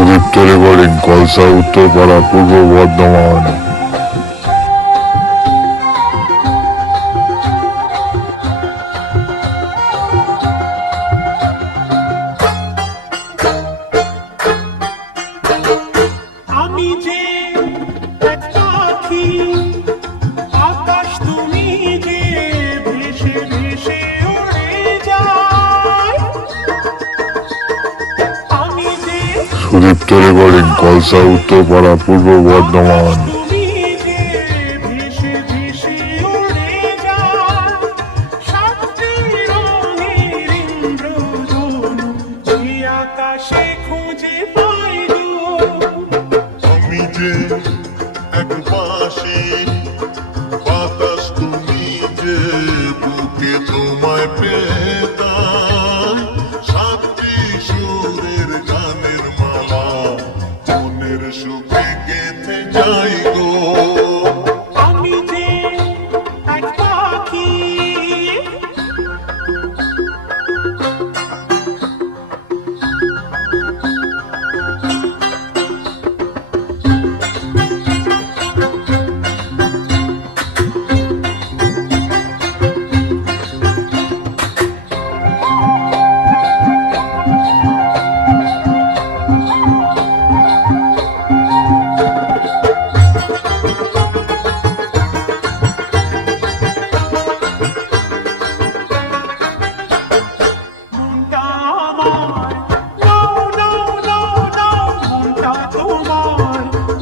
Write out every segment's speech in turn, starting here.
Sudip telecalling কলসা Uttarpara পূর্ব বর্ধমান। আমি যে এক পাখি, আকাশ তুমি যে ভেসে ভেসে উড়ে যায়। আমি যে সুদীপ টেলিকলিং কলসা উত্তরপাড়া পূর্ব বর্ধমান। তুমি যে ভেসে ভেসে উড়ে যায়। সাতটি রঙের ইন্দ্রধনু এই আকাশে খুঁজে পাই গো। আমি যে এক বাঁশি, বাতাস তুমি যে বুকে তোমায় পেতাম। সাতটি সুরের গানের মালা মনের সুখে গেঁথে যাই গো। আমি যে এক পাখি, মনটা আমার, নাও নাও নাও নাও, মনটা তোমার,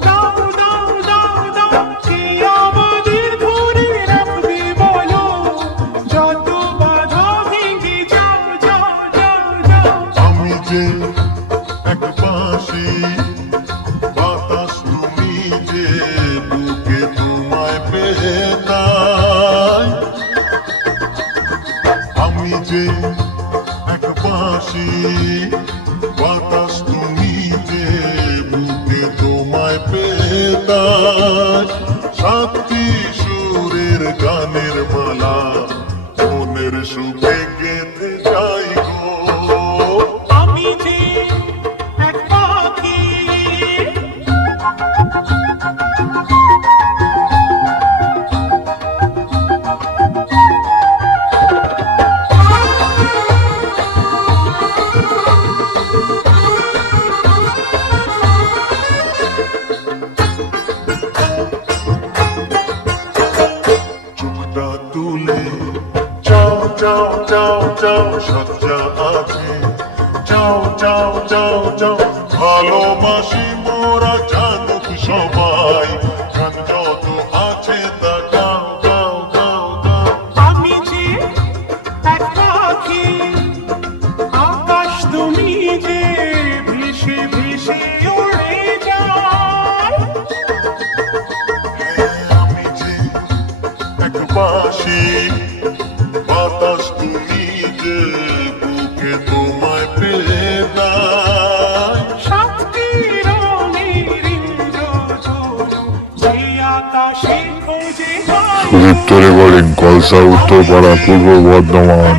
নাও নাও নাও নাও। কে আমাদের ধরে রাখবে বলো, যত বাধা ভেঙে যাও যাও যাও যাও। আমি যে এক বাঁশি, বাতাস তুমি যে বুকে তোমায় পেতাম। আমি যে এক বাঁশি, বাতাস তুমি যে বুকে তোমায় পেতাম। সাতটি সুরের গানের মালা মনের সুখে গেঁথে যাই গো। আমি যে এক পাখি, চোখটা তুলে যাও যাও যাও যাও, সজ্জা আছে যাও যাও যাও যাও। ভালোবাসি মোরা জানুক সবাই, গান যত আছে তা গাও গাও গাও গাও। আমি যে এক পাখি, আকাশ তুমি যে ভেসে ভেসে উড়ে যায়। আমি যে এক বাঁশি, বাতাস তুমি যে বুকে তোমায় পেতাম। সাতটি রঙের ইন্দ্রধনু যে আকাশে খুঁজে পাই। সুদীপ টেলিকলিং কলসা উত্তরপাড়া পূর্ব বর্ধমান।